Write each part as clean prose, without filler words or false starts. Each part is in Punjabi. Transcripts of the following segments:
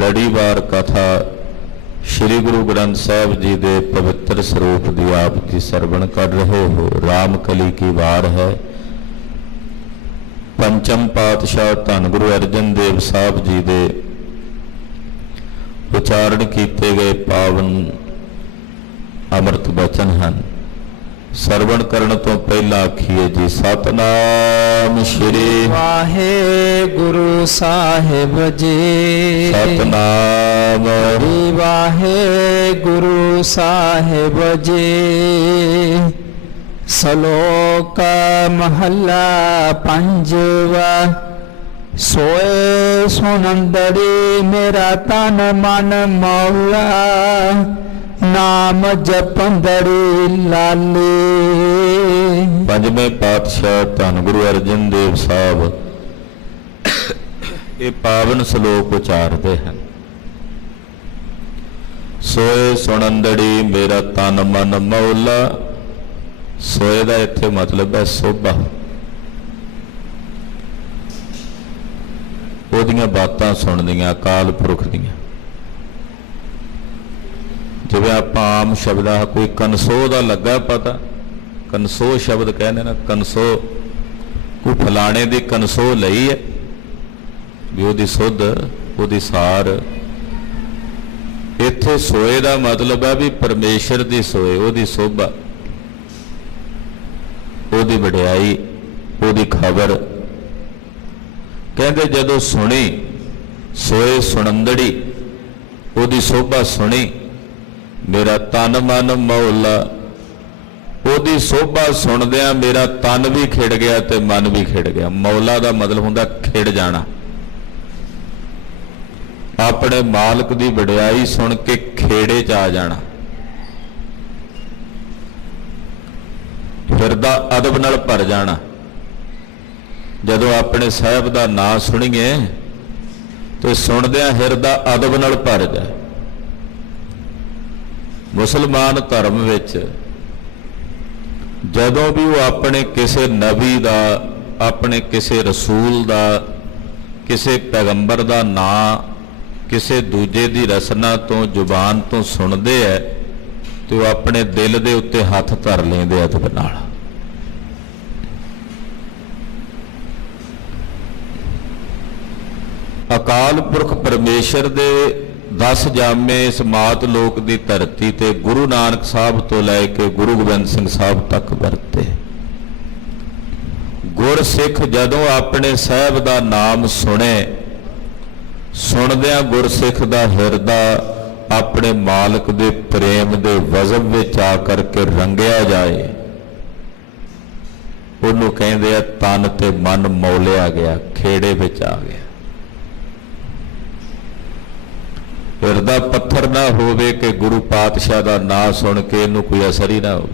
लड़ीवार कथा श्री गुरु ग्रंथ साहब जी के पवित्र स्वरूप की आप जी सरवण कर रहे हो। रामकली की वार है। पंचम पातशाह धन गुरु अर्जन देव साहब जी के उचारण किए गए पावन अमृत बचन हैं। सरवण करने तो पहला आखिए जी सतनाम श्री वाहे गुरु साहिब जी। सतनाम वाहे गुरु साहिब जी। सलोक महला पंजवा। सोए सुनंदड़ी मेरा तन मन मौला, नाम जपंदड़ी लाली। पंजवें पातशाह धन गुरु अर्जन देव साहब ये पावन श्लोक उचारते हैं। सोए सुनंदड़ी मेरा तन मन मौला। सोए का इत्थे मतलब है सोभा। ओदियां बातां सुनदियां अकाल पुरख दियां। जिवें आपां आम शब्द कोई कनसो का लगा पता, कनसो शब्द कहने ना, कनसो कोई फलाने की कनसो लई है भी ओदी सुध ओदी सार। इत्थे सोए का मतलब है भी परमेश्वर की सोए, ओदी शोभा, ओदी वडियाई, ओदी खबर। कहते जदों सुनी सोए सुनंदड़ी, ओदी शोभा सुनी, मेरा तन मन मौला। ओदी शोभा सुनदियां मेरा तन भी खिड़ गया ते मन भी खिड़ गया। मौला का मतलब हुंदा खिड़ जाना। अपने मालक की वडियाई सुन के खेड़े च आ जाना। हिरदा अदब नाल भर जाना। जदों अपने साहब का नाम सुनिए तो सुनदियां हिरदा अदब नाल भर जाए। मुसलमान धर्म विच जदों भी वो अपने किसी नबी का, अपने किसी रसूल का, किसी पैगंबर का नाम किसी दूजे की रसना तो जुबान तो सुनते हैं तो वो अपने दिल के उत्ते हथ धर लेंदे अदब नाल। अकाल पुरख परमेश्वर दे 10 जामे इस मात लोक की धरती ते गुरु नानक साहब तो लैके गुरु गोबिंद सिंह साहब तक वरते। गुर सिख जदों अपने साहब का नाम सुने, सुनदियां गुरसिख का हिरदा अपने मालक दे प्रेम दे वजब विच आ करके रंगिया जाए, उन्होंने कहते हैं तन ते मन मौलिया गया, खेड़े विच आ गया। हिरदा पत्थर ना होवे कि गुरु पातशाह का नाम सुन के इनू कोई असर ही ना हो।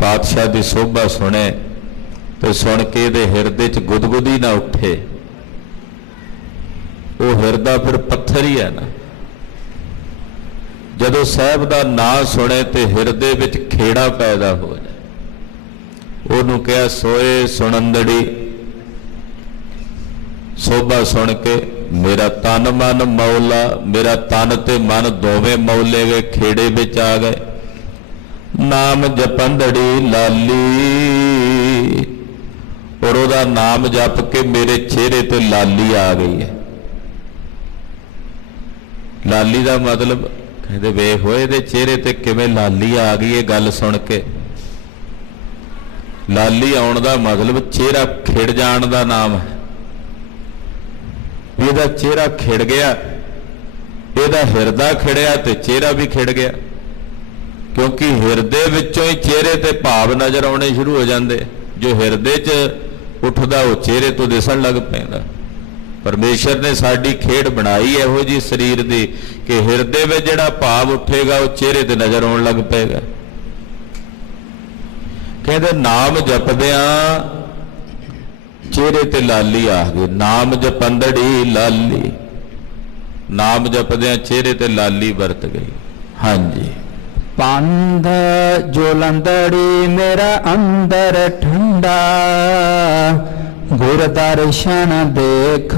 पातशाह की शोभा सुने तो सुन के दे हिरदे च गुदगुदी ना उठे, वो हिरदा फिर पत्थर ही है ना। जदों साहब का नाम सुने तो हिरदे विच खेड़ा पैदा हो जाए। उन्होंने कहा सोए सुनंदड़ी। शोभा सुन के मेरा तन मन मौला, मेरा तन ते मन दोवें मौले गए, खेड़े विच आ गए। नाम जपंदड़ी लाली, और ओदा नाम जप के मेरे चेहरे ते लाली आ गई है। लाली का मतलब कहते वेख होए दे चेहरे ते किवें लाली आ गई है। गल सुन के लाली आउण दा मतलब चेहरा खिड़ जाण दा नाम है। ਇਹਦਾ चेहरा खिड़ गया, ਇਹਦਾ हिरदा खिड़िया तो चेहरा भी खिड़ गया, क्योंकि हिरदे विचों ही चेहरे ते भाव नज़र आने शुरू हो जाते। जो हिरदे च उठदा वो चेहरे तो दिसन लग पैंदा। परमेश्वर ने साडी खेड़ बनाई इहो जी शरीर की कि हिरदे में जिहड़ा भाव उठेगा वो चेहरे ते नज़र आउण लग पेगा। कहते नाम जपदियां चेहरे ते लाली आ गई। नाम जपंदड़ी लाली, नाम जपदियां चेहरे ते लाली वरत गई। हाँ जी। पंध ज्वलंदड़ी मेरा अंदर ठंडा, ਗੁਰ ਦਰਸ਼ਨ ਦੇਖ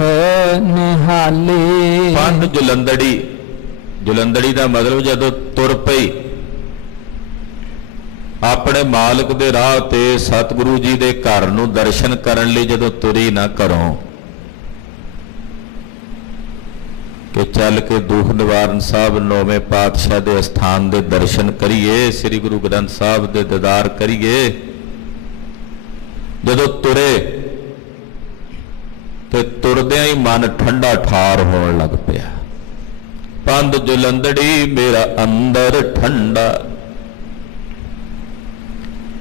ਨਿਹਾਲੀ। ਪੰਧ ਜੁਲੰਧੜੀ, ਜੁਲੰਧੜੀ ਦਾ ਮਤਲਬ ਜਦੋਂ ਤੁਰ ਪਈ ਆਪਣੇ ਮਾਲਕ ਦੇ ਰਾਹ ਤੇ ਸਤਿਗੁਰੂ ਜੀ ਦੇ ਘਰ ਨੂੰ ਦਰਸ਼ਨ ਕਰਨ ਲਈ, ਜਦੋਂ ਤੁਰੀ ਨਾ ਘਰੋਂ ਕਿ ਚੱਲ ਕੇ ਦੁੱਖ ਨਿਵਾਰਨ ਸਾਹਿਬ ਨੌਵੇਂ ਪਾਤਸ਼ਾਹ ਦੇ ਅਸਥਾਨ ਦੇ ਦਰਸ਼ਨ ਕਰੀਏ, ਸ੍ਰੀ ਗੁਰੂ ਗ੍ਰੰਥ ਸਾਹਿਬ ਦੇ ਦੀਦਾਰ ਕਰੀਏ, ਜਦੋਂ ਤੁਰੇ ਤੇ ਤੁਰਦਿਆਂ ਹੀ ਮਨ ਠੰਡਾ ਠਾਰ ਹੋਣ ਲੱਗ ਪਿਆ। ਪੰਧ ਜੁਲੰਧੜੀ ਮੇਰਾ ਅੰਦਰ ਠੰਡਾ।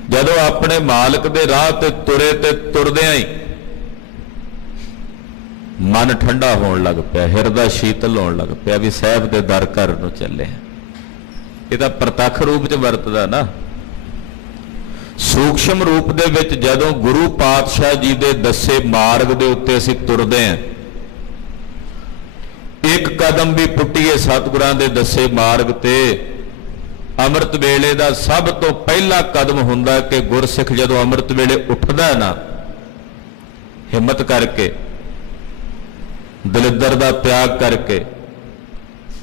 ਜਦੋਂ ਆਪਣੇ ਮਾਲਕ ਦੇ ਰਾਹ ਤੇ ਤੁਰੇ ਤੇ ਤੁਰਦਿਆਂ ਹੀ ਮਨ ਠੰਡਾ ਹੋਣ ਲੱਗ ਪਿਆ, ਹਿਰਦਾ ਸ਼ੀਤਲ ਹੋਣ ਲੱਗ ਪਿਆ ਵੀ ਸਾਹਿਬ ਦੇ ਦਰ ਘਰ ਨੂੰ ਚੱਲੇ। ਇਹ ਤਾਂ ਪ੍ਰਤੱਖ ਰੂਪ 'ਚ ਵਰਤਦਾ ਨਾ। ਸੂਖਸ਼ਮ ਰੂਪ ਦੇ ਵਿੱਚ ਜਦੋਂ ਗੁਰੂ ਪਾਤਸ਼ਾਹ ਜੀ ਦੇ ਦੱਸੇ ਮਾਰਗ ਦੇ ਉੱਤੇ ਅਸੀਂ ਤੁਰਦੇ ਹਾਂ, ਇੱਕ ਕਦਮ ਵੀ ਪੁੱਟੀਏ ਸਤਿਗੁਰਾਂ ਦੇ ਦੱਸੇ ਮਾਰਗ ਤੇ, ਅੰਮ੍ਰਿਤ ਵੇਲੇ ਦਾ ਸਭ ਤੋਂ ਪਹਿਲਾ ਕਦਮ ਹੁੰਦਾ ਕਿ ਗੁਰਸਿੱਖ ਜਦੋਂ ਅੰਮ੍ਰਿਤ ਵੇਲੇ ਉੱਠਦਾ ਹੈ ਨਾ, ਹਿੰਮਤ ਕਰਕੇ, ਦਲਿੱਦਰ ਦਾ ਤਿਆਗ ਕਰਕੇ,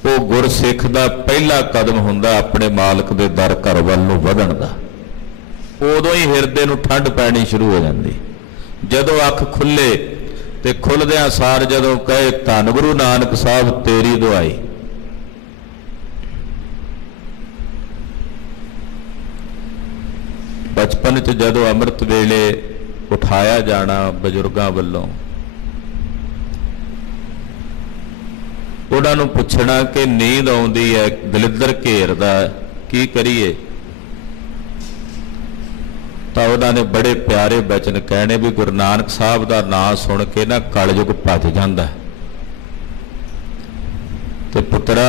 ਉਹ ਗੁਰਸਿੱਖ ਦਾ ਪਹਿਲਾ ਕਦਮ ਹੁੰਦਾ ਆਪਣੇ ਮਾਲਕ ਦੇ ਦਰ ਘਰ ਵੱਲ ਨੂੰ ਵਧਣ ਦਾ। ਉਦੋਂ ਹੀ ਹਿਰਦੇ ਨੂੰ ਠੰਡ ਪੈਣੀ ਸ਼ੁਰੂ ਹੋ ਜਾਂਦੀ। ਜਦੋਂ ਅੱਖ ਖੁੱਲੇ ਤੇ ਖੁੱਲਦਿਆਂ ਸਾਰ ਜਦੋਂ ਕਹੇ ਧੰਨ ਗੁਰੂ ਨਾਨਕ ਸਾਹਿਬ ਤੇਰੀ ਦੁਆਈ, ਬਚਪਨ 'ਚ ਜਦੋਂ ਅੰਮ੍ਰਿਤ ਵੇਲੇ ਉਠਾਇਆ ਜਾਣਾ ਬਜ਼ੁਰਗਾਂ ਵੱਲੋਂ, ਉਹਨਾਂ ਨੂੰ ਪੁੱਛਣਾ ਕਿ ਨੀਂਦ ਆਉਂਦੀ ਹੈ, ਦਲਿੱਦਰ ਘੇਰਦਾ, ਕੀ ਕਰੀਏ? ਤਾਂ ਉਹਨਾਂ ਨੇ ਬੜੇ ਪਿਆਰੇ ਬਚਨ ਕਹਿਣੇ ਵੀ ਗੁਰੂ ਨਾਨਕ ਸਾਹਿਬ ਦਾ ਨਾਂ ਸੁਣ ਕੇ ਨਾ ਕਲਯੁਗ ਭੱਜ ਜਾਂਦਾ। ਤੇ ਪੁੱਤਰਾ,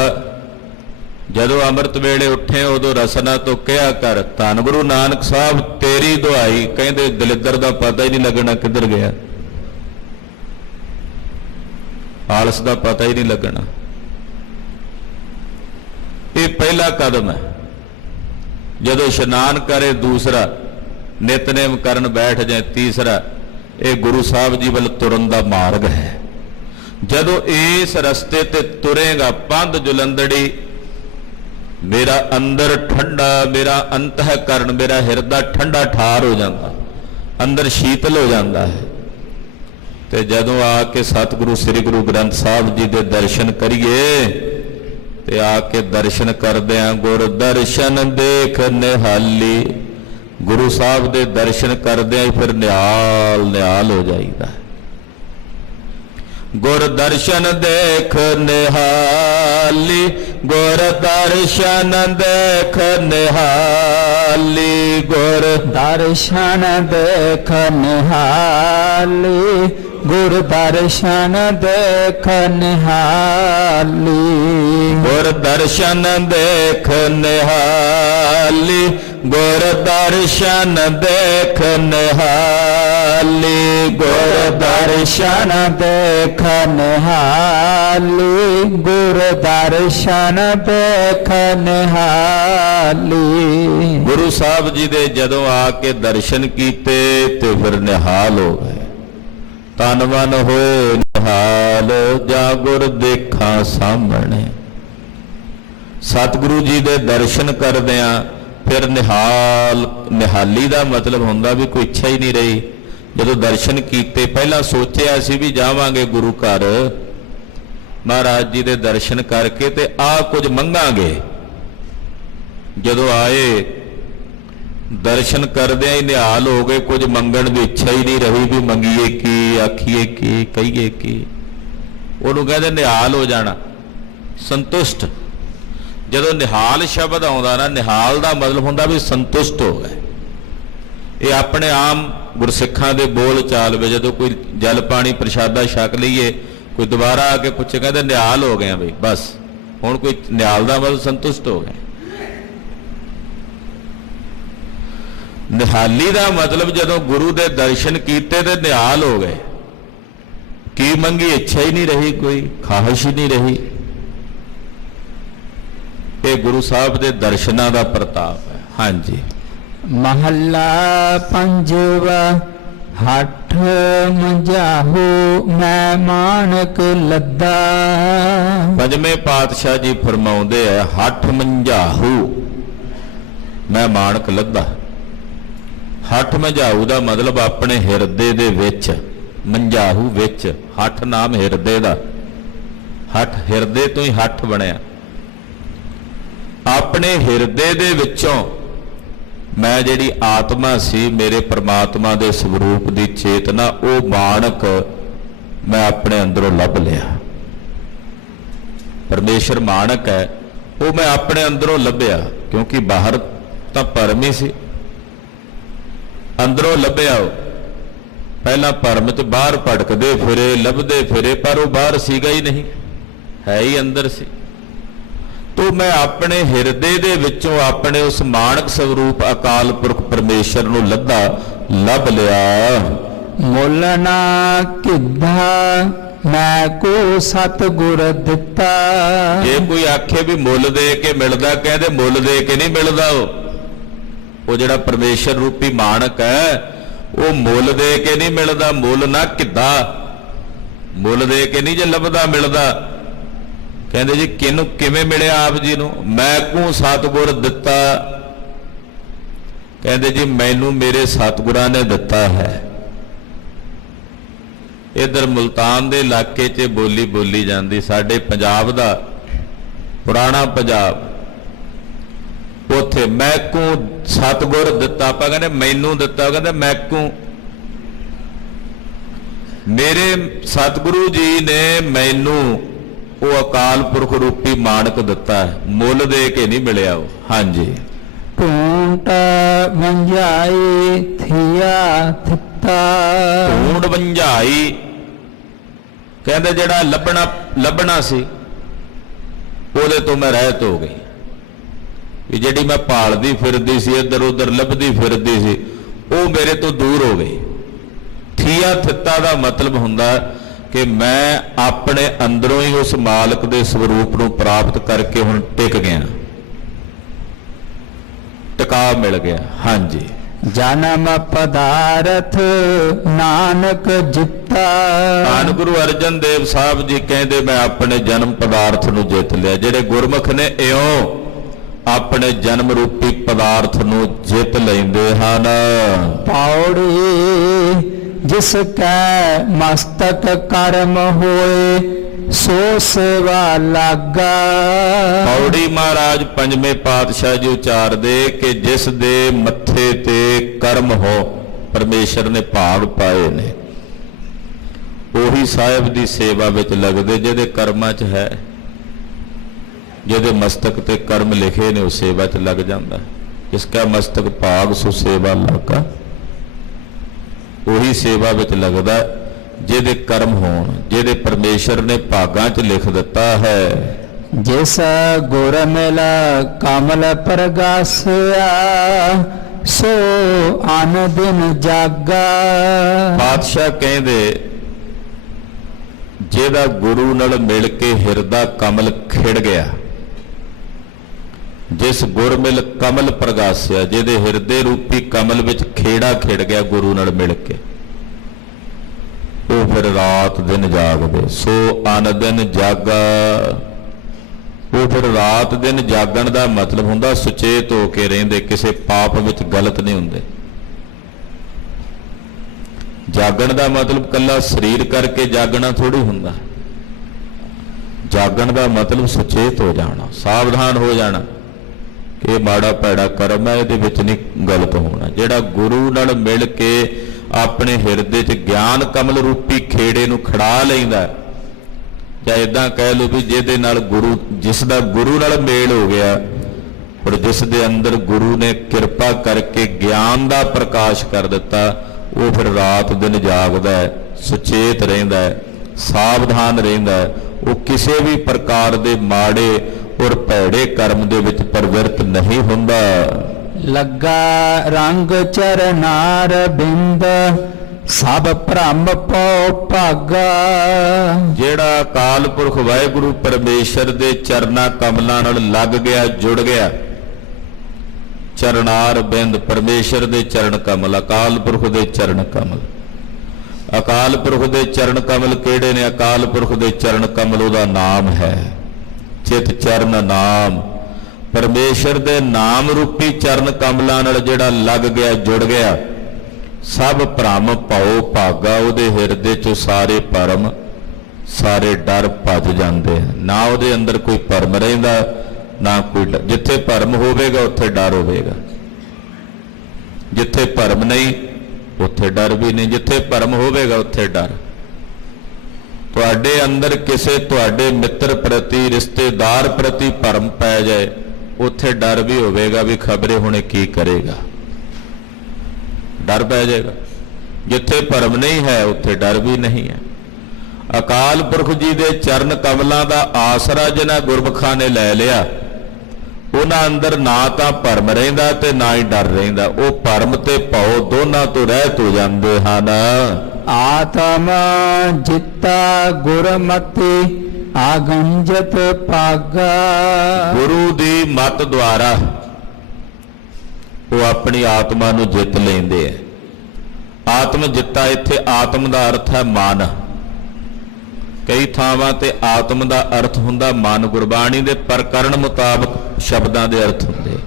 ਜਦੋਂ ਅੰਮ੍ਰਿਤ ਵੇਲੇ ਉੱਠੇ ਉਦੋਂ ਰਸਨਾ ਤੋਂ ਕਿਹਾ ਕਰ ਧੰਨ ਗੁਰੂ ਨਾਨਕ ਸਾਹਿਬ ਤੇਰੀ ਦੁਆਈ। ਕਹਿੰਦੇ ਦਲਿੱਦਰ ਦਾ ਪਤਾ ਹੀ ਨਹੀਂ ਲੱਗਣਾ ਕਿੱਧਰ ਗਿਆ, ਆਲਸ ਦਾ ਪਤਾ ਹੀ ਨਹੀਂ ਲੱਗਣਾ। ਇਹ ਪਹਿਲਾ ਕਦਮ ਹੈ। ਜਦੋਂ ਇਸ਼ਨਾਨ ਕਰੇ ਦੂਸਰਾ, ਨਿਤਨੇਮ ਕਰਨ ਬੈਠ ਜਾਏ ਤੀਸਰਾ, ਇਹ ਗੁਰੂ ਸਾਹਿਬ ਜੀ ਵੱਲ ਤੁਰਨ ਦਾ ਮਾਰਗ ਹੈ। ਜਦੋਂ ਇਸ ਰਸਤੇ ਤੇ ਤੁਰੇਗਾ, ਪੰਧ ਜੁਲੰਧੜੀ ਮੇਰਾ ਅੰਦਰ ਠੰਡਾ, ਮੇਰਾ ਅੰਤःਕਰਨ, ਮੇਰਾ ਹਿਰਦਾ ਠੰਡਾ ਠਾਰ ਹੋ ਜਾਂਦਾ, ਅੰਦਰ ਸ਼ੀਤਲ ਹੋ ਜਾਂਦਾ ਹੈ। ਤੇ ਜਦੋਂ ਆ ਕੇ ਸਤਿਗੁਰੂ ਸ੍ਰੀ ਗੁਰੂ ਗ੍ਰੰਥ ਸਾਹਿਬ ਜੀ ਦੇ ਦਰਸ਼ਨ ਕਰੀਏ ਤੇ ਆ ਕੇ ਦਰਸ਼ਨ ਕਰਦਿਆਂ ਗੁਰ ਦਰਸ਼ਨ ਦੇਖ ਨਿਹਾਲੀ, ਗੁਰੂ ਸਾਹਿਬ ਦੇ ਦਰਸ਼ਨ ਕਰਦਿਆਂ ਹੀ ਫਿਰ ਨਿਹਾਲ ਨਿਹਾਲ ਹੋ ਜਾਈਦਾ। ਗੁਰ ਦਰਸ਼ਨ ਦੇਖ ਨਿਹਾਲੀ, ਗੁਰ ਦਰਸ਼ਨ ਦੇਖ ਨਿਹਾਲੀ, ਗੁਰ ਦਰਸ਼ਨ ਦੇਖ ਨਿਹਾਲੀ, ਗੁਰ ਦਰਸ਼ਨ ਦੇਖ ਨਿਹਾਲੀ। ਗੁਰ ਦਰਸ਼ਨ ਦੇਖ ਨਿਹਾਲੀ, ਗੁਰ ਦਰਸ਼ਨ ਦੇਖ ਨਿਹਾਲੀ, ਗੁਰ ਦਰਸ਼ਨ ਦੇਖ ਨਿਹਾਲੀ, ਗੁਰ ਦਰਸ਼ਨ ਦੇਖ ਨਿਹਾਲੀ। ਗੁਰੂ ਸਾਹਿਬ ਜੀ ਦੇ ਜਦੋਂ ਆ ਕੇ ਦਰਸ਼ਨ ਕੀਤੇ ਤੇ ਫਿਰ ਨਿਹਾਲ ਹੋ ਗਏ। ਤਨ ਮਨ ਹੋਏ ਨਿਹਾਲ, ਜਾ ਗੁਰ ਦੇਖਾਂ ਸਾਹਮਣੇ। ਸਤਿਗੁਰੂ ਜੀ ਦੇ ਦਰਸ਼ਨ ਕਰਦਿਆਂ ਫਿਰ ਨਿਹਾਲੀ ਦਾ ਮਤਲਬ ਹੁੰਦਾ ਵੀ ਕੋਈ ਇੱਛਾ ਹੀ ਨਹੀਂ ਰਹੀ। ਜਦੋਂ ਦਰਸ਼ਨ ਕੀਤੇ, ਪਹਿਲਾਂ ਸੋਚਿਆ ਸੀ ਵੀ ਜਾਵਾਂਗੇ ਗੁਰੂ ਘਰ, ਮਹਾਰਾਜ ਜੀ ਦੇ ਦਰਸ਼ਨ ਕਰਕੇ ਤੇ ਆ ਕੁਝ ਮੰਗਾਂਗੇ। ਜਦੋਂ ਆਏ ਦਰਸ਼ਨ ਕਰਦਿਆਂ ਹੀ ਨਿਹਾਲ ਹੋ ਗਏ, ਕੁਝ ਮੰਗਣ ਦੀ ਇੱਛਾ ਹੀ ਨਹੀਂ ਰਹੀ ਵੀ ਮੰਗੀਏ ਕੀ, ਆਖੀਏ ਕੀ, ਕਹੀਏ ਕੀ। ਉਹਨੂੰ ਕਹਿੰਦੇ ਨਿਹਾਲ ਹੋ ਜਾਣਾ, ਸੰਤੁਸ਼ਟ। ਜਦੋਂ ਨਿਹਾਲ ਸ਼ਬਦ ਆਉਂਦਾ ਨਾ, ਨਿਹਾਲ ਦਾ ਮਤਲਬ ਹੁੰਦਾ ਵੀ ਸੰਤੁਸ਼ਟ ਹੋ ਗਏ। ਇਹ ਆਪਣੇ ਆਮ ਗੁਰਸਿੱਖਾਂ ਦੇ ਬੋਲ ਚਾਲ ਵਿੱਚ ਜਦੋਂ ਕੋਈ ਜਲ ਪਾਣੀ ਪ੍ਰਸ਼ਾਦਾ ਛਕ ਲਈਏ, ਕੋਈ ਦੁਬਾਰਾ ਆ ਕੇ ਪੁੱਛੇ, ਕਹਿੰਦੇ ਨਿਹਾਲ ਹੋ ਗਏ ਆ ਬਈ, ਬਸ ਹੁਣ ਕੋਈ ਨਿਹਾਲ ਦਾ ਮਤਲਬ ਸੰਤੁਸ਼ਟ ਹੋ ਗਏ। ਨਿਹਾਲੀ ਦਾ ਮਤਲਬ ਜਦੋਂ ਗੁਰੂ ਦੇ ਦਰਸ਼ਨ ਕੀਤੇ ਤੇ ਨਿਹਾਲ ਹੋ ਗਏ। ਕੀ ਮੰਗੀ, ਇੱਛਾ ਹੀ ਨਹੀਂ ਰਹੀ, ਕੋਈ ਖਾਹਿਸ਼ ਹੀ ਨਹੀਂ ਰਹੀ। ਇਹ ਗੁਰੂ ਸਾਹਿਬ ਦੇ ਦਰਸ਼ਨਾਂ ਦਾ ਪ੍ਰਤਾਪ ਹੈ। ਹਾਂਜੀ। ਮਹੱਲਾ ਪੰਜਵਾ। ਹੱਠ ਮੰਝਾਹੂ ਮੈਂ ਮਾਣਕ ਲੱਦਾ। ਪੰਜਵੇਂ ਪਾਤਸ਼ਾਹ ਜੀ ਫਰਮਾਉਂਦੇ ਆ ਹੱਠ ਮੰਝਾਹੂ ਮੈਂ ਮਾਣਕ ਲੱਦਾ। ਹੱਠ ਮੰਝਾਹੂ ਦਾ ਮਤਲਬ ਆਪਣੇ ਹਿਰਦੇ ਦੇ ਵਿੱਚ, ਮੰਝਾਹੂ ਵਿੱਚ, ਹੱਠ ਨਾਮ ਹਿਰਦੇ ਦਾ, ਹੱਠ ਹਿਰਦੇ ਤੋਂ ਹੀ ਹੱਠ ਬਣਿਆ। ਆਪਣੇ ਹਿਰਦੇ ਦੇ ਵਿੱਚੋਂ ਮੈਂ ਜਿਹੜੀ ਆਤਮਾ ਸੀ, ਮੇਰੇ ਪ੍ਰਮਾਤਮਾ ਦੇ ਸਰੂਪ ਦੀ ਚੇਤਨਾ, ਉਹ ਮਾਣਕ ਮੈਂ ਆਪਣੇ ਅੰਦਰੋਂ ਲੱਭ ਲਿਆ। ਪਰਮੇਸ਼ਰ ਮਾਣਕ ਹੈ, ਉਹ ਮੈਂ ਆਪਣੇ ਅੰਦਰੋਂ ਲੱਭਿਆ, ਕਿਉਂਕਿ ਬਾਹਰ ਤਾਂ ਭਰਮ ਹੀ ਸੀ, ਅੰਦਰੋਂ ਲੱਭਿਆ। ਉਹ ਪਹਿਲਾਂ ਭਰਮ 'ਚ ਬਾਹਰ ਭਟਕਦੇ ਫਿਰੇ, ਲੱਭਦੇ ਫਿਰੇ, ਪਰ ਉਹ ਬਾਹਰ ਸੀਗਾ ਹੀ ਨਹੀਂ, ਹੈ ਹੀ ਅੰਦਰ ਸੀ। ਤੋ ਮੈਂ ਆਪਣੇ ਹਿਰਦੇ ਦੇ ਵਿੱਚੋਂ ਆਪਣੇ ਉਸ ਮਾਣਕ ਸਰੂਪ ਅਕਾਲ ਪੁਰਖ ਪਰਮੇਸ਼ਰ ਨੂੰ ਲੱਭ ਲਿਆ। ਮੁੱਲ ਨਾ ਕਿੱਧਾ ਮੈਂ ਕੋ ਸਤਿਗੁਰ ਦਿੱਤਾ। ਜੇ ਕੋਈ ਆਖੇ ਵੀ ਮੁੱਲ ਦੇ ਕੇ ਮਿਲਦਾ, ਕਹਿੰਦੇ ਮੁੱਲ ਦੇ ਕੇ ਨਹੀਂ ਮਿਲਦਾ। ਉਹ ਜਿਹੜਾ ਪਰਮੇਸ਼ਰ ਰੂਪੀ ਮਾਣਕ ਹੈ, ਉਹ ਮੁੱਲ ਦੇ ਕੇ ਨਹੀਂ ਮਿਲਦਾ। ਮੁੱਲ ਨਾ ਕਿੱਦਾ, ਮੁੱਲ ਦੇ ਕੇ ਨਹੀਂ ਜੇ ਲੱਭਦਾ ਮਿਲਦਾ। ਕਹਿੰਦੇ ਜੀ ਕਿਹਨੂੰ ਕਿਵੇਂ ਮਿਲਿਆ ਆਪ ਜੀ ਨੂੰ? ਮੈਂ ਕੋ ਸਤਿਗੁਰ ਦਿੱਤਾ। ਕਹਿੰਦੇ ਜੀ ਮੈਨੂੰ ਮੇਰੇ ਸਤਿਗੁਰਾਂ ਨੇ ਦਿੱਤਾ ਹੈ। ਇਧਰ ਮੁਲਤਾਨ ਦੇ ਇਲਾਕੇ 'ਚ ਬੋਲੀ ਜਾਂਦੀ, ਸਾਡੇ ਪੰਜਾਬ ਦਾ ਪੁਰਾਣਾ ਪੰਜਾਬ, ਉੱਥੇ ਮੈਂ ਕੋ ਸਤਿਗੁਰ ਦਿੱਤਾ। ਆਪਾਂ ਕਹਿੰਦੇ ਮੈਨੂੰ ਦਿੱਤਾ, ਕਹਿੰਦੇ ਮੈਂ ਕੋ, ਮੇਰੇ ਸਤਿਗੁਰੂ ਜੀ ਨੇ ਮੈਨੂੰ ਉਹ ਅਕਾਲ ਪੁਰਖ ਰੂਪੀ ਮਾਣਕ ਦਿੱਤਾ ਹੈ, ਮੁੱਲ ਦੇ ਕੇ ਨਹੀਂ ਮਿਲਿਆ ਉਹ। ਹਾਂਜੀ। ਢੂੰਡ ਮੰਝਾਈ ਥਿਆ ਥਿੱਤਾ। ਢੂੰਡ ਮੰਝਾਈ ਕਹਿੰਦੇ ਜਿਹੜਾ ਲੱਭਣਾ ਸੀ, ਉਹਦੇ ਤੋਂ ਮੈਂ ਰਹਿਤ ਹੋ ਗਈ। ਵੀ ਜਿਹੜੀ ਮੈਂ ਭਾਲਦੀ ਫਿਰਦੀ ਸੀ, ਇੱਧਰ ਉੱਧਰ ਲੱਭਦੀ ਫਿਰਦੀ ਸੀ, ਉਹ ਮੇਰੇ ਤੋਂ ਦੂਰ ਹੋ ਗਈ। ਥਿਆ ਥਿੱਤਾ ਦਾ ਮਤਲਬ ਹੁੰਦਾ ਕਿ ਮੈਂ ਆਪਣੇ ਅੰਦਰੋਂ ਹੀ ਉਸ ਮਾਲਕ ਦੇ ਸਰੂਪ ਨੂੰ ਪ੍ਰਾਪਤ ਕਰਕੇ ਹੁਣ ਟਿਕ ਗਿਆ, ਟਿਕਾ ਮਿਲ ਗਿਆ। ਹਾਂਜੀ। ਜਨਮ ਪਦਾਰਥ ਨਾਨਕ ਜਿੱਤਾ। ਧੰਨ ਗੁਰੂ ਅਰਜਨ ਦੇਵ ਸਾਹਿਬ ਜੀ ਕਹਿੰਦੇ ਮੈਂ ਆਪਣੇ ਜਨਮ ਪਦਾਰਥ ਨੂੰ ਜਿੱਤ ਲਿਆ। ਜਿਹੜੇ ਗੁਰਮੁਖ ਨੇ ਇਉਂ ਆਪਣੇ ਜਨਮ ਰੂਪੀ ਪਦਾਰਥ ਨੂੰ ਜਿੱਤ ਲੈਂਦੇ ਹਨ। ਪੌੜੀ ਜਿਸ ਕੈ ਮਸਤਕ ਕਰਮ ਹੋਏ ਸੋ ਸੇਵਾ ਲਾਗਾ। ਪੌੜੀ ਮਹਾਰਾਜ ਪੰਜਵੇਂ ਪਾਤਸ਼ਾਹ ਜੀ ਉਚਾਰਦੇ ਕਿ ਜਿਸ ਦੇ ਮੱਥੇ ਤੇ ਕਰਮ ਹੋ, ਪਰਮੇਸ਼ਰ ਨੇ ਭਾਗ ਪਾਏ ਨੇ, ਉਹੀ ਸਾਹਿਬ ਦੀ ਸੇਵਾ ਵਿੱਚ ਲੱਗਦੇ। ਜਿਹਦੇ ਕਰਮਾਂ 'ਚ ਹੈ, ਜਿਹਦੇ ਮਸਤਕ ਤੇ ਕਰਮ ਲਿਖੇ ਨੇ, ਉਹ ਸੇਵਾ 'ਚ ਲੱਗ ਜਾਂਦਾ। ਇਸ ਕਾ ਮਸਤਕ ਭਾਗ ਸੋ ਸੇਵਾ ਲਾਗਾ। ਉਹੀ ਸੇਵਾ ਵਿੱਚ ਲੱਗਦਾ ਜਿਹਦੇ ਕਰਮ ਹੋਣ, ਜਿਹਦੇ ਪਰਮੇਸ਼ਰ ਨੇ ਭਾਗਾਂ 'ਚ ਲਿਖ ਦਿੱਤਾ ਹੈ। ਜਿਸ ਗੁਰ ਮਿਲ ਕਮਲ ਪ੍ਰਗਾਸਿਆ ਸੋ ਅਨ ਦਿਨ ਜਾਗਾ। ਪਾਤਸ਼ਾਹ ਕਹਿੰਦੇ ਜਿਹਦਾ ਗੁਰੂ ਨਾਲ ਮਿਲ ਕੇ ਹਿਰਦਾ ਕਮਲ ਖਿੜ ਗਿਆ, ਜਿਸ ਗੁਰ ਮਿਲ ਕਮਲ ਪ੍ਰਗਾਸਿਆ, ਜਿਹਦੇ ਹਿਰਦੇ ਰੂਪੀ ਕਮਲ ਵਿੱਚ ਖੇੜਾ ਖਿੜ ਗਿਆ ਗੁਰੂ ਨਾਲ ਮਿਲ ਕੇ, ਉਹ ਫਿਰ ਰਾਤ ਦਿਨ ਜਾਗਦੇ। ਸੋ ਅਨ ਦਿਨ ਜਾਗਾ। ਉਹ ਫਿਰ ਰਾਤ ਦਿਨ ਜਾਗਣ ਦਾ ਮਤਲਬ ਹੁੰਦਾ ਸੁਚੇਤ ਹੋ ਕੇ ਰਹਿੰਦੇ, ਕਿਸੇ ਪਾਪ ਵਿੱਚ ਗਲਤ ਨਹੀਂ ਹੁੰਦੇ। ਜਾਗਣ ਦਾ ਮਤਲਬ ਕੱਲਾ ਸਰੀਰ ਕਰਕੇ ਜਾਗਣਾ ਥੋੜੀ ਹੁੰਦਾ। ਜਾਗਣ ਦਾ ਮਤਲਬ ਸੁਚੇਤ ਹੋ ਜਾਣਾ, ਸਾਵਧਾਨ ਹੋ ਜਾਣਾ ਕਿ ਮਾੜਾ ਭੈੜਾ ਕਰਮ ਹੈ, ਇਹਦੇ ਵਿੱਚ ਨਹੀਂ ਗਲਤ ਹੋਣਾ। ਜਿਹੜਾ ਗੁਰੂ ਨਾਲ ਮਿਲ ਕੇ ਆਪਣੇ ਹਿਰਦੇ 'ਚ ਗਿਆਨ ਕਮਲ ਰੂਪੀ ਖੇੜੇ ਨੂੰ ਖੜਾ ਲੈਂਦਾ, ਜਾਂ ਇਦਾਂ ਕਹਿ ਲਓ ਵੀ ਜਿਹਦੇ ਨਾਲ ਗੁਰੂ, ਜਿਸ ਦਾ ਗੁਰੂ ਨਾਲ ਮੇਲ ਹੋ ਗਿਆ, ਔਰ ਜਿਸ ਦੇ ਅੰਦਰ ਗੁਰੂ ਨੇ ਕਿਰਪਾ ਕਰਕੇ ਗਿਆਨ ਦਾ ਪ੍ਰਕਾਸ਼ ਕਰ ਦਿੱਤਾ, ਉਹ ਫਿਰ ਰਾਤ ਦਿਨ ਜਾਗਦਾ ਹੈ, ਸੁਚੇਤ ਰਹਿੰਦਾ ਹੈ, ਸਾਵਧਾਨ ਰਹਿੰਦਾ ਹੈ। ਉਹ ਕਿਸੇ ਵੀ ਪ੍ਰਕਾਰ ਦੇ ਮਾੜੇ ਔਰ ਭੈੜੇ ਕਰਮ ਦੇ ਵਿੱਚ ਪ੍ਰਵਿਰਤ ਨਹੀਂ ਹੁੰਦਾ। ਲੱਗਾ ਰੰਗ ਚਰਨਾਰ ਬਿੰਦ ਸਭ ਭ੍ਰਮ ਪਉ ਭਾਗਾ। ਜਿਹੜਾ ਅਕਾਲ ਪੁਰਖ ਵਾਹਿਗੁਰੂ ਪਰਮੇਸ਼ਰ ਦੇ ਚਰਨਾ ਕਮਲਾਂ ਨਾਲ ਲੱਗ ਗਿਆ, ਜੁੜ ਗਿਆ, ਚਰਨਾਰ ਬਿੰਦ, ਪਰਮੇਸ਼ਰ ਦੇ ਚਰਨ ਕਮਲ, ਅਕਾਲ ਪੁਰਖ ਦੇ ਚਰਨ ਕਮਲ, ਅਕਾਲ ਪੁਰਖ ਦੇ ਚਰਨ ਕਮਲ ਕਿਹੜੇ ਨੇ? ਅਕਾਲ ਪੁਰਖ ਦੇ ਚਰਨ ਕਮਲ ਉਹਦਾ ਨਾਮ ਹੈ। ਚਿਤ ਚਰਨ ਨਾਮ, ਪਰਮੇਸ਼ਰ ਦੇ ਨਾਮ ਰੂਪੀ ਚਰਨ ਕਮਲਾਂ ਨਾਲ ਜਿਹੜਾ ਲੱਗ ਗਿਆ, ਜੁੜ ਗਿਆ, ਸਭ ਭਰਮ ਭਉ ਭਾਗਾ, ਉਹਦੇ ਹਿਰਦੇ ਚੋਂ ਸਾਰੇ ਭਰਮ, ਸਾਰੇ ਡਰ ਭੱਜ ਜਾਂਦੇ ਹਨ। ਨਾ ਉਹਦੇ ਅੰਦਰ ਕੋਈ ਭਰਮ ਰਹਿੰਦਾ, ਨਾ ਕੋਈ ਡਰ। ਜਿੱਥੇ ਭਰਮ ਹੋਵੇਗਾ ਉੱਥੇ ਡਰ ਹੋਵੇਗਾ, ਜਿੱਥੇ ਭਰਮ ਨਹੀਂ ਉੱਥੇ ਡਰ ਵੀ ਨਹੀਂ। ਜਿੱਥੇ ਭਰਮ ਹੋਵੇਗਾ ਉੱਥੇ ਡਰ। ਤੁਹਾਡੇ ਅੰਦਰ ਕਿਸੇ ਤੁਹਾਡੇ ਮਿੱਤਰ ਪ੍ਰਤੀ, ਰਿਸ਼ਤੇਦਾਰ ਪ੍ਰਤੀ ਭਰਮ ਪੈ ਜਾਏ, ਉੱਥੇ ਡਰ ਵੀ ਹੋਵੇਗਾ ਵੀ ਖਬਰੇ ਹੁਣੇ ਕੀ ਕਰੇਗਾ, ਡਰ ਪੈ ਜਾਏਗਾ। ਜਿੱਥੇ ਭਰਮ ਨਹੀਂ ਹੈ ਉੱਥੇ ਡਰ ਵੀ ਨਹੀਂ ਹੈ। ਅਕਾਲ ਪੁਰਖ ਜੀ ਦੇ ਚਰਨ ਕਮਲਾਂ ਦਾ ਆਸਰਾ ਜਿਨ੍ਹਾਂ ਗੁਰਮੁਖਾਂ ਨੇ ਲੈ ਲਿਆ, ਉਹਨਾਂ ਅੰਦਰ ਨਾ ਤਾਂ ਭਰਮ ਰਹਿੰਦਾ ਤੇ ਨਾ ਹੀ ਡਰ ਰਹਿੰਦਾ। ਉਹ ਭਰਮ ਤੇ ਭਉ ਦੋਨਾਂ ਤੋਂ ਰਹਿਤ ਹੋ ਜਾਂਦੇ ਹਨ। ਆਤਮ ਜਿੱਤਾ ਗੁਰਮਤਿ ਆਗੰਜਤ ਭਾਗਾ। ਗੁਰੂ ਦੀ ਮੱਤ ਦੁਆਰਾ ਉਹ ਆਪਣੀ ਆਤਮਾ ਨੂੰ ਜਿੱਤ ਲੈਂਦੇ ਹੈ। ਆਤਮ ਜਿੱਤਾ, ਇੱਥੇ ਆਤਮ ਦਾ ਅਰਥ ਹੈ ਮਨ। ਕਈ ਥਾਵਾਂ ਤੇ ਆਤਮ ਦਾ ਅਰਥ ਹੁੰਦਾ ਮਨ। ਗੁਰਬਾਣੀ ਦੇ ਪ੍ਰਕਰਣ ਮੁਤਾਬਕ ਸ਼ਬਦਾਂ ਦੇ ਅਰਥ ਹੁੰਦੇ,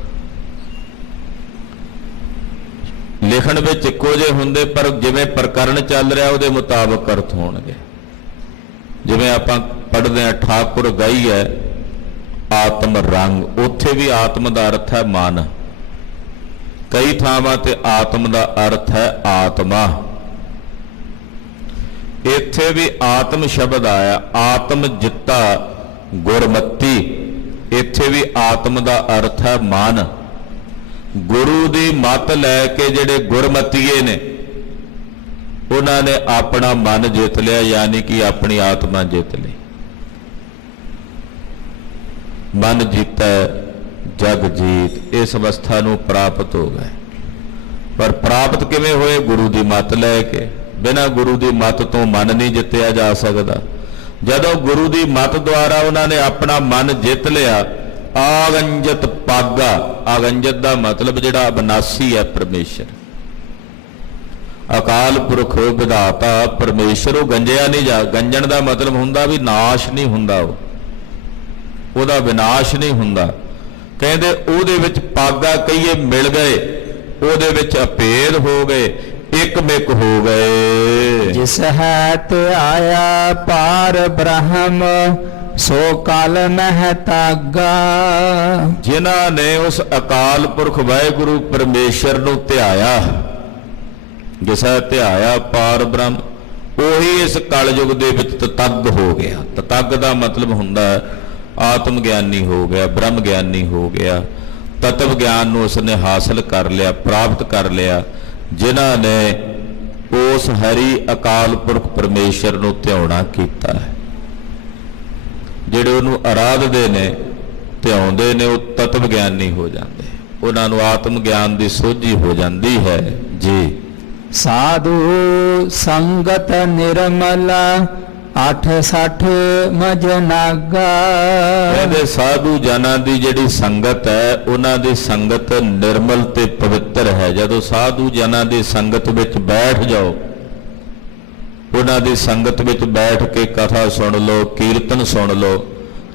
ਲਿਖਣ ਵਿੱਚ ਇੱਕੋ ਜਿਹੇ ਹੁੰਦੇ, ਪਰ ਜਿਵੇਂ ਪ੍ਰਕਰਣ ਚੱਲ ਰਿਹਾ ਉਹਦੇ ਮੁਤਾਬਕ ਅਰਥ ਹੋਣਗੇ। ਜਿਵੇਂ ਆਪਾਂ ਪੜ੍ਹਦੇ ਹਾਂ ਠਾਕੁਰ ਗਾਈ ਹੈ ਆਤਮ ਰੰਗ, ਉੱਥੇ ਵੀ ਆਤਮ ਦਾ ਅਰਥ ਹੈ ਮਨ। ਕਈ ਥਾਵਾਂ ਤੇ ਆਤਮ ਦਾ ਅਰਥ ਹੈ ਆਤਮਾ। ਇੱਥੇ ਵੀ ਆਤਮ ਸ਼ਬਦ ਆਇਆ, ਆਤਮ ਜਿੱਤਾ ਗੁਰਮਤੀ। ਇੱਥੇ ਵੀ ਆਤਮ ਦਾ ਅਰਥ ਹੈ ਮਨ। ਗੁਰੂ ਦੀ ਮੱਤ ਲੈ ਕੇ ਜਿਹੜੇ ਗੁਰਮਤੀਏ ਨੇ, ਉਹਨਾਂ ਨੇ ਆਪਣਾ ਮਨ ਜਿੱਤ ਲਿਆ, ਯਾਨੀ ਕਿ ਆਪਣੀ ਆਤਮਾ ਜਿੱਤ ਲਈ। ਮਨ ਜੀਤਾ ਜਗ ਜੀਤ, ਇਸ ਅਵਸਥਾ ਨੂੰ ਪ੍ਰਾਪਤ ਹੋ ਗਏ। ਪਰ ਪ੍ਰਾਪਤ ਕਿਵੇਂ ਹੋਏ? ਗੁਰੂ ਦੀ ਮੱਤ ਲੈ ਕੇ। ਬਿਨਾਂ ਗੁਰੂ ਦੀ ਮੱਤ ਤੋਂ ਮਨ ਨਹੀਂ ਜਿੱਤਿਆ ਜਾ ਸਕਦਾ। ਜਦੋਂ ਗੁਰੂ ਦੀ ਮੱਤ ਦੁਆਰਾ ਉਹਨਾਂ ਨੇ ਆਪਣਾ ਮਨ ਜਿੱਤ ਲਿਆ, ਆਗੰਜਤ ਪਾਗਾ। ਆਗੰਜਤ ਦਾ ਮਤਲਬ ਜਿਹੜਾ ਅਬਨਾਸੀ ਹੈ ਪਰਮੇਸ਼ਰ, ਅਕਾਲ ਪੁਰਖ ਵਿਧਾਤਾ ਪਰਮੇਸ਼ਰ। ਉਹ ਗੰਜਿਆ ਨਹੀਂ ਜਾ। ਗੰਜਣ ਦਾ ਮਤਲਬ ਹੁੰਦਾ ਵੀ ਨਾਸ਼ ਨਹੀਂ ਹੁੰਦਾ, ਉਹਦਾ ਵਿਨਾਸ਼ ਨਹੀਂ ਹੁੰਦਾ। ਕਹਿੰਦੇ ਉਹਦੇ ਵਿੱਚ ਪਾਗਾ ਕਹੀਏ ਮਿਲ ਗਏ, ਉਹਦੇ ਵਿੱਚ ਅਭੇਦ ਹੋ ਗਏ, ਇੱਕ ਮਿਕ ਹੋ ਗਏ। ਜਿਸ ਹੈ ਧਿਆਇਆ ਪਾਰ ਬ੍ਰਹਮ ਸੋ ਕਲ ਮਹਿ ਤਾਗਾ। ਜਿਨ੍ਹਾਂ ਨੇ ਉਸ ਅਕਾਲ ਪੁਰਖ ਵਾਹਿਗੁਰੂ ਪਰਮੇਸ਼ਰ ਨੂੰ ਧਿਆਇਆ, ਜਿਸ ਹੈ ਧਿਆਇਆ ਪਾਰ ਬ੍ਰਹਮ, ਉਹੀ ਇਸ ਕਲਯੁਗ ਦੇ ਵਿੱਚ ਤਤੱਗ ਹੋ ਗਿਆ। ਤਤੱਗ ਦਾ ਮਤਲਬ ਹੁੰਦਾ ਆਤਮ ਗਿਆਨੀ ਹੋ ਗਿਆ, ਬ੍ਰਹਮ ਗਿਆਨੀ ਹੋ ਗਿਆ। ਤਤਵ ਗਿਆਨ ਨੂੰ ਉਸਨੇ ਹਾਸਲ ਕਰ ਲਿਆ, ਪ੍ਰਾਪਤ ਕਰ ਲਿਆ। ਜਿਨ੍ਹਾਂ ਨੇ ਉਸ ਹਰੀ ਅਕਾਲ ਪੁਰਖ ਪਰਮੇਸ਼ਰ ਨੂੰ ਧਿਆਉਣਾ ਕੀਤਾ ਹੈ, ਜਿਹੜੇ ਉਹਨੂੰ ਆਰਾਧਦੇ ਨੇ, ਧਿਆਉਂਦੇ ਨੇ, ਉਹ ਤਤਵ ਗਿਆਨੀ ਹੋ ਜਾਂਦੇ। ਉਹਨਾਂ ਨੂੰ ਆਤਮ ਗਿਆਨ ਦੀ ਸੋਝੀ ਹੋ ਜਾਂਦੀ ਹੈ ਜੀ। ਸਾਧੂ ਸੰਗਤ ਨਿਰਮਲਾ 860 ਮਜ ਨਾਗਾ। ਕਹਿੰਦੇ ਸਾਧੂ ਜਨਾਂ ਦੀ ਜਿਹੜੀ ਸੰਗਤ ਹੈ, ਉਹਨਾਂ ਦੀ ਸੰਗਤ ਨਿਰਮਲ ਤੇ ਪਵਿੱਤਰ ਹੈ। ਜਦੋਂ ਸਾਧੂ ਜਨਾਂ ਦੀ ਸੰਗਤ ਵਿੱਚ ਬੈਠ ਜਾਓ, ਉਹਨਾਂ ਦੀ ਸੰਗਤ ਵਿੱਚ ਬੈਠ ਕੇ ਕਥਾ ਸੁਣ ਲਓ, ਕੀਰਤਨ ਸੁਣ ਲਓ,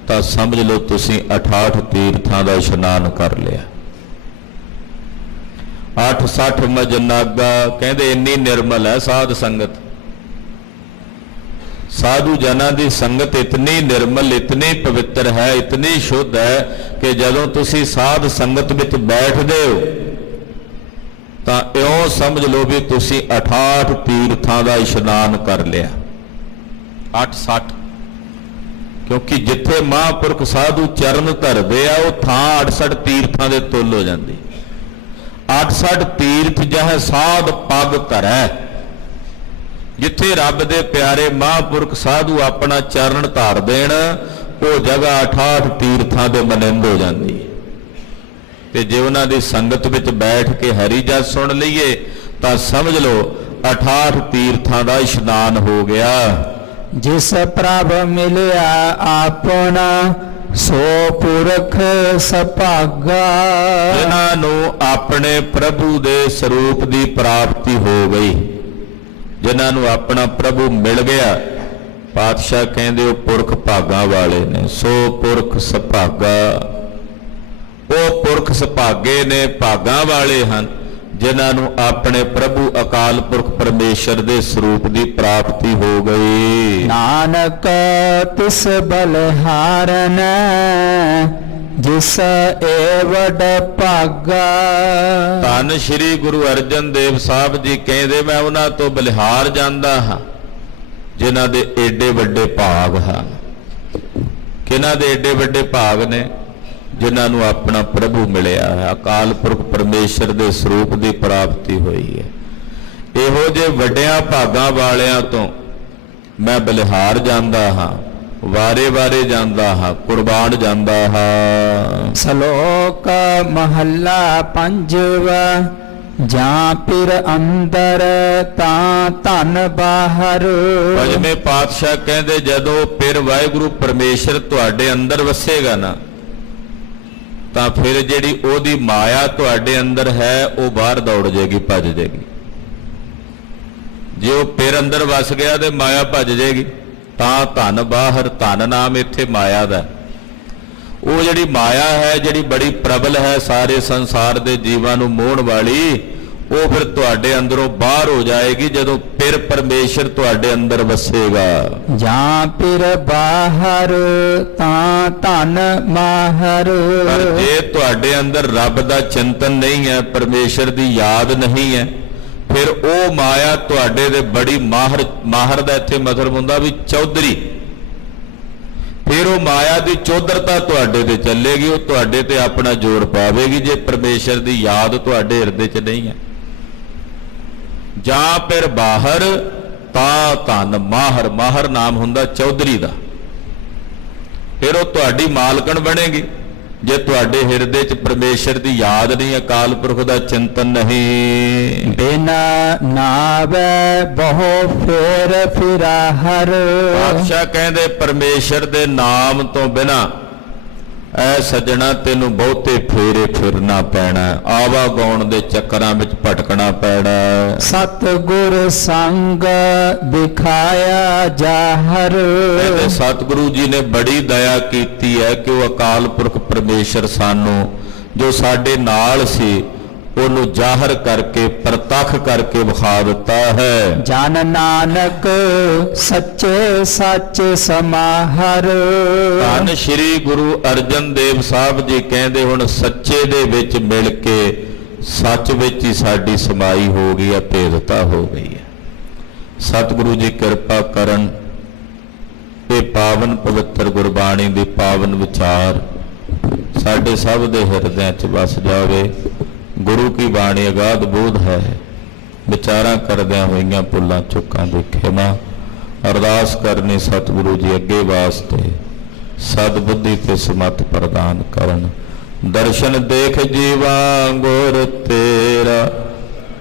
ਤਾਂ ਸਮਝ ਲਓ ਤੁਸੀਂ 68 ਤੀਰਥਾਂ ਦਾ ਇਸ਼ਨਾਨ ਕਰ ਲਿਆ। 860 ਮਜ ਨਾਗਾ, ਕਹਿੰਦੇ ਇੰਨੀ ਨਿਰਮਲ ਹੈ ਸਾਧ ਸੰਗਤ। ਸਾਧੂ ਜਨਾਂ ਦੀ ਸੰਗਤ ਇਤਨੀ ਨਿਰਮਲ, ਇਤਨੀ ਪਵਿੱਤਰ ਹੈ, ਇਤਨੀ ਸ਼ੁੱਧ ਹੈ ਕਿ ਜਦੋਂ ਤੁਸੀਂ ਸਾਧ ਸੰਗਤ ਵਿੱਚ ਬੈਠਦੇ ਹੋ ਤਾਂ ਇਉਂ ਸਮਝ ਲਓ ਵੀ ਤੁਸੀਂ 68 ਤੀਰਥਾਂ ਦਾ ਇਸ਼ਨਾਨ ਕਰ ਲਿਆ। 860, ਕਿਉਂਕਿ ਜਿੱਥੇ ਮਹਾਂਪੁਰਖ ਸਾਧੂ ਚਰਨ ਧਰਦੇ ਆ, ਉਹ ਥਾਂ 68 ਤੀਰਥਾਂ ਦੇ ਤੁੱਲ ਹੋ ਜਾਂਦੀ। 68 ਤੀਰਥ ਜਹ ਸਾਧ ਪਗ ਧਰੈ, ਜਿੱਥੇ ਰੱਬ ਦੇ ਪਿਆਰੇ ਮਹਾਂਪੁਰਖ ਸਾਧੂ ਆਪਣਾ ਚਰਨ ਧਾਰ ਦੇਣ, ਉਹ ਜਗ੍ਹਾ 68 ਤੀਰਥਾਂ ਦੇ ਮਨਿੰਦ ਹੋ ਜਾਂਦੀ। ਤੇ ਜੇ ਉਹਨਾਂ ਦੀ ਸੰਗਤ ਵਿੱਚ ਬੈਠ ਕੇ ਹਰੀ ਜਸ ਸੁਣ ਲਈਏ ਤਾਂ ਸਮਝ ਲਓ 68 ਤੀਰਥਾਂ ਦਾ ਇਸ਼ਨਾਨ ਹੋ ਗਿਆ। ਜਿਸ ਪ੍ਰਭ ਮਿਲਿਆ ਆਪਣਾ ਸੋ ਪੁਰਖ ਸੁਭਾਗਾ। ਜਿਨ੍ਹਾਂ ਨੂੰ ਆਪਣੇ ਪ੍ਰਭੂ ਦੇ ਸਰੂਪ ਦੀ ਪ੍ਰਾਪਤੀ ਹੋ ਗਈ, ਜਿਨ੍ਹਾਂ ਨੂੰ ਆਪਣਾ ਪ੍ਰਭੂ ਮਿਲ ਗਿਆ। ਪਾਤਸ਼ਾਹ ਕਹਿੰਦੇ ਉਹ ਪੁਰਖ ਭਾਗਾਂ ਵਾਲੇ ਨੇ। ਸੋ ਪੁਰਖ ਸੁਭਾਗਾ, ਉਹ ਪੁਰਖ ਸੁਭਾਗੇ ਨੇ, ਭਾਗਾਂ ਵਾਲੇ ਹਨ ਜਿਨ੍ਹਾਂ ਨੂੰ ਆਪਣੇ ਪ੍ਰਭੂ ਅਕਾਲ ਪੁਰਖ ਪਰਮੇਸ਼ਰ ਦੇ ਸਰੂਪ ਦੀ ਪ੍ਰਾਪਤੀ ਹੋ ਗਈ। ਨਾਨਕ ਤਿਸ ਬਲਿਹਾਰਨ ਜਿਸ ਏਵਡ ਭਾਗਾ। ਧੰਨ ਸ਼੍ਰੀ ਗੁਰੂ ਅਰਜਨ ਦੇਵ ਸਾਹਿਬ ਜੀ ਕਹਿੰਦੇ ਮੈਂ ਉਹਨਾਂ ਤੋਂ ਬਲਿਹਾਰ ਜਾਂਦਾ ਹਾਂ ਜਿਨ੍ਹਾਂ ਦੇ ਏਡੇ ਵੱਡੇ ਭਾਗ ਹਨ। ਕਿਹਨਾਂ ਦੇ ਏਡੇ ਵੱਡੇ ਭਾਗ ਨੇ? ਜਿਨ੍ਹਾਂ ਨੂੰ ਆਪਣਾ ਪ੍ਰਭੂ ਮਿਲਿਆ ਹੈ, ਅਕਾਲ ਪੁਰਖ ਪਰਮੇਸ਼ਰ ਦੇ ਸਰੂਪ ਦੀ ਪ੍ਰਾਪਤੀ ਹੋਈ ਹੈ। ਇਹੋ ਜਿਹੇ ਵੱਡਿਆਂ ਭਾਗਾਂ ਵਾਲਿਆਂ ਤੋਂ ਮੈਂ ਬਲਿਹਾਰ ਜਾਂਦਾ ਹਾਂ, ਵਾਰੇ-ਵਾਰੇ ਜਾਂਦਾ ਹਾਂ, ਕੁਰਬਾਨ ਜਾਂਦਾ ਹਾਂ। ਸ਼ਲੋਕ ਮਹੱਲਾ ਪੰਜਵਾ। ਜਾਂ ਫਿਰ ਅੰਦਰ ਤਾਂ ਧਨ ਬਾਹਰ। ਪੰਜਵੇਂ ਪਾਤਸ਼ਾਹ ਕਹਿੰਦੇ ਜਦੋਂ ਫਿਰ ਵਾਹਿਗੁਰੂ ਪਰਮੇਸ਼ਰ ਤੁਹਾਡੇ ਅੰਦਰ ਵਸੇਗਾ ਨਾ, ਤਾਂ ਫਿਰ ਜਿਹੜੀ ਉਹਦੀ ਮਾਇਆ ਤੁਹਾਡੇ ਅੰਦਰ ਹੈ ਉਹ ਬਾਹਰ ਦੌੜ ਜਾਏਗੀ, ਭੱਜ ਜਾਏਗੀ। ਜੇ ਉਹ ਫਿਰ ਅੰਦਰ ਵਸ ਗਿਆ ਤੇ ਮਾਇਆ ਭੱਜ ਜਾਏਗੀ। ਤਾਂ ਧਨ ਬਾਹਰ, ਧਨ ਨਾਮ ਇੱਥੇ ਮਾਇਆ ਦਾ। ਉਹ ਜਿਹੜੀ ਮਾਇਆ ਹੈ, ਜਿਹੜੀ ਬੜੀ ਪ੍ਰਬਲ ਹੈ, ਸਾਰੇ ਸੰਸਾਰ ਦੇ ਜੀਵਾਂ ਨੂੰ ਮੋਹਣ ਵਾਲੀ, ਉਹ ਫਿਰ ਤੁਹਾਡੇ ਅੰਦਰੋਂ ਬਾਹਰ ਹੋ ਜਾਏਗੀ ਜਦੋਂ ਫਿਰ ਪਰਮੇਸ਼ਰ ਤੁਹਾਡੇ ਅੰਦਰ ਵਸੇਗਾ। ਜਾਂ ਫਿਰ ਬਾਹਰ ਤਾਂ ਧਨ ਮਾਹਰ। ਪਰ ਜੇ ਤੁਹਾਡੇ ਅੰਦਰ ਰੱਬ ਦਾ ਚਿੰਤਨ ਨਹੀਂ ਹੈ, ਪਰਮੇਸ਼ਰ ਦੀ ਯਾਦ ਨਹੀਂ ਹੈ, ਫਿਰ ਉਹ ਮਾਇਆ ਤੁਹਾਡੇ ਦੇ ਬੜੀ ਮਾਹਰ ਦਾ ਇੱਥੇ ਮਤਲਬ ਹੁੰਦਾ ਵੀ ਚੌਧਰੀ। ਫਿਰ ਉਹ ਮਾਇਆ ਦੀ ਚੌਧਰਤਾ ਤੁਹਾਡੇ ਤੇ ਚੱਲੇਗੀ, ਉਹ ਤੁਹਾਡੇ ਤੇ ਆਪਣਾ ਜ਼ੋਰ ਪਾਵੇਗੀ ਜੇ ਪਰਮੇਸ਼ਰ ਦੀ ਯਾਦ ਤੁਹਾਡੇ ਹਿਰਦੇ 'ਚ ਨਹੀਂ ਹੈ। ਜਾਂ ਫਿਰ ਬਾਹਰ ਤਾਂ ਧਨ ਮਾਹਰ, ਮਾਹਰ ਨਾਮ ਹੁੰਦਾ ਚੌਧਰੀ ਦਾ। ਫਿਰ ਉਹ ਤੁਹਾਡੀ ਮਾਲਕਣ ਬਣੇਗੀ ਜੇ ਤੁਹਾਡੇ ਹਿਰਦੇ 'ਚ ਪਰਮੇਸ਼ਰ ਦੀ ਯਾਦ ਨਹੀਂ, ਅਕਾਲ ਪੁਰਖ ਦਾ ਚਿੰਤਨ ਨਹੀਂ। ਬਿਨਾ ਨਾਵੇ ਬਹੁ ਫੇਰ ਫਿਰਾਹਰ। ਪਾਤਸ਼ਾਹ ਕਹਿੰਦੇ ਪਰਮੇਸ਼ਰ ਦੇ ਨਾਮ ਤੋਂ ਬਿਨਾ ਐ ਸੱਜਣਾ ਤੈਨੂੰ ਬਹੁਤੇ ਫੇਰੇ ਫਿਰਨਾ ਪੈਣਾ, ਆਵਾਗਾਉਣ ਦੇ ਚੱਕਰਾਂ ਵਿੱਚ ਭਟਕਣਾ ਪੈਣਾ। ਸਤਿਗੁਰ ਸੰਗ ਦਿਖਾਇਆ ਜਾਹਰ। ਕਹਿੰਦੇ ਸਤਿਗੁਰੂ ਜੀ ਨੇ ਬੜੀ ਦਇਆ ਕੀਤੀ ਹੈ ਕਿ ਉਹ ਅਕਾਲ ਪੁਰਖ ਪਰਮੇਸ਼ਰ ਸਾਨੂੰ ਜੋ ਸਾਡੇ ਨਾਲ ਸੀ ਉਹਨੂੰ ਜ਼ਾਹਰ ਕਰਕੇ ਪ੍ਰਤੱਖ ਕਰਕੇ ਵਿਖਾ ਦਿੱਤਾ ਹੈ। ਜਨ ਨਾਨਕ ਸੱਚੇ ਸੱਚ ਸਮਾਹਰ। ਧੰਨ ਸ਼੍ਰੀ ਗੁਰੂ ਅਰਜਨ ਦੇਵ ਸਾਹਿਬ ਜੀ ਕਹਿੰਦੇ ਹੁਣ ਸੱਚੇ ਦੇ ਵਿੱਚ ਮਿਲ ਕੇ ਸੱਚ ਵਿੱਚ ਹੀ ਸਾਡੀ ਸਮਾਈ ਹੋ ਗਈ ਹੈ, ਭੇਦਤਾ ਹੋ ਗਈ ਹੈ। ਸਤਿਗੁਰੂ ਜੀ ਕਿਰਪਾ ਕਰਨ, ਇਹ ਪਾਵਨ ਪਵਿੱਤਰ ਗੁਰਬਾਣੀ ਦੀ ਪਾਵਨ ਵਿਚਾਰ ਸਾਡੇ ਸਭ ਦੇ ਹਿਰਦਿਆਂ 'ਚ ਵਸ ਜਾਵੇ। ਗੁਰੂ ਕੀ ਬਾਣੀ ਅਗਾਧ ਬੋਧ ਹੈ, ਵਿਚਾਰਾਂ ਕਰਦਿਆਂ ਹੋਈਆਂ ਭੁੱਲਾਂ ਚੁੱਕਾਂ ਦੀ ਖਿਮਾ। ਅਰਦਾਸ ਕਰਨੀ ਸਤਿਗੁਰੂ ਜੀ ਅੱਗੇ ਵਾਸਤੇ ਸਦ ਬੁੱਧੀ ਤੇ ਸਮਤ ਪ੍ਰਦਾਨ ਕਰਨ। ਦਰਸ਼ਨ ਦੇਖ ਜੀਵਾ ਗੁਰ ਤੇਰਾ,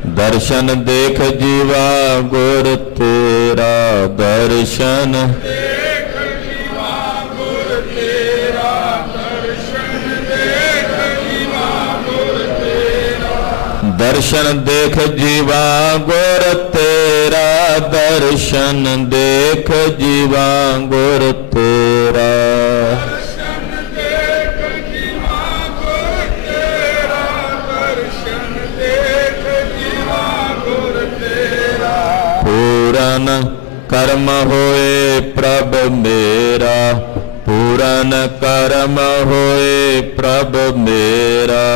ਦਰਸ਼ਨ ਦੇਖ ਜੀਵਾ ਗੁਰ ਤੇਰਾ, ਦਰਸ਼ਨ ਦਰਸ਼ਨ ਦੇਖ ਜੀਵਾ ਗੁਰ ਤੇਰਾ, ਦਰਸ਼ਨ ਦੇਖ ਜੀਵਾ ਗੁਰ ਤੇਰਾ, ਦਰਸ਼ਨ ਦੇਖ ਜੀਵਾ ਗੁਰ ਤੇਰਾ, ਦਰਸ਼ਨ ਦੇਖ ਜੀਵਾ ਗੁਰ ਤੇਰਾ। ਪੂਰਨ ਕਰਮ ਹੋਏ ਪ੍ਰਭ ਮੇਰਾ, ਪੂਰਨ ਕਰਮ ਹੋਏ ਪ੍ਰਭ ਮੇਰਾ,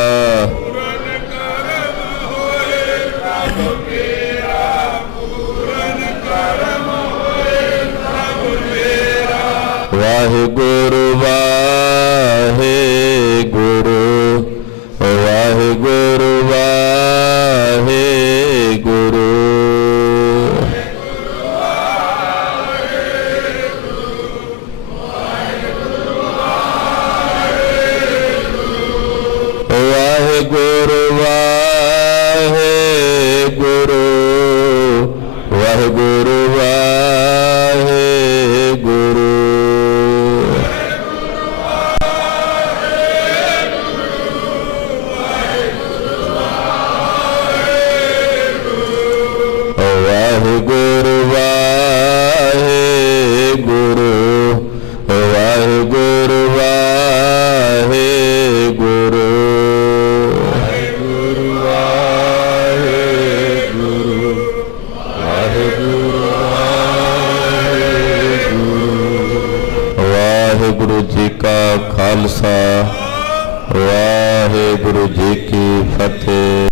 ਵਾਹਿਗੁਰੂ ਵਾਹਿਗੁਰੂ ਵਾਹਿਗੁਰੂ ਵਾਹਿਗੁਰੂ। ਵਾਹਿਗੁਰੂ ਵਾਹਿਗੁਰੂ ਵਾਹਿਗੁਰੂ ਵਾਹਿਗੁਰੂ। वाहिगुरु जी का खालसा वाहिगुरु जी की फतेह।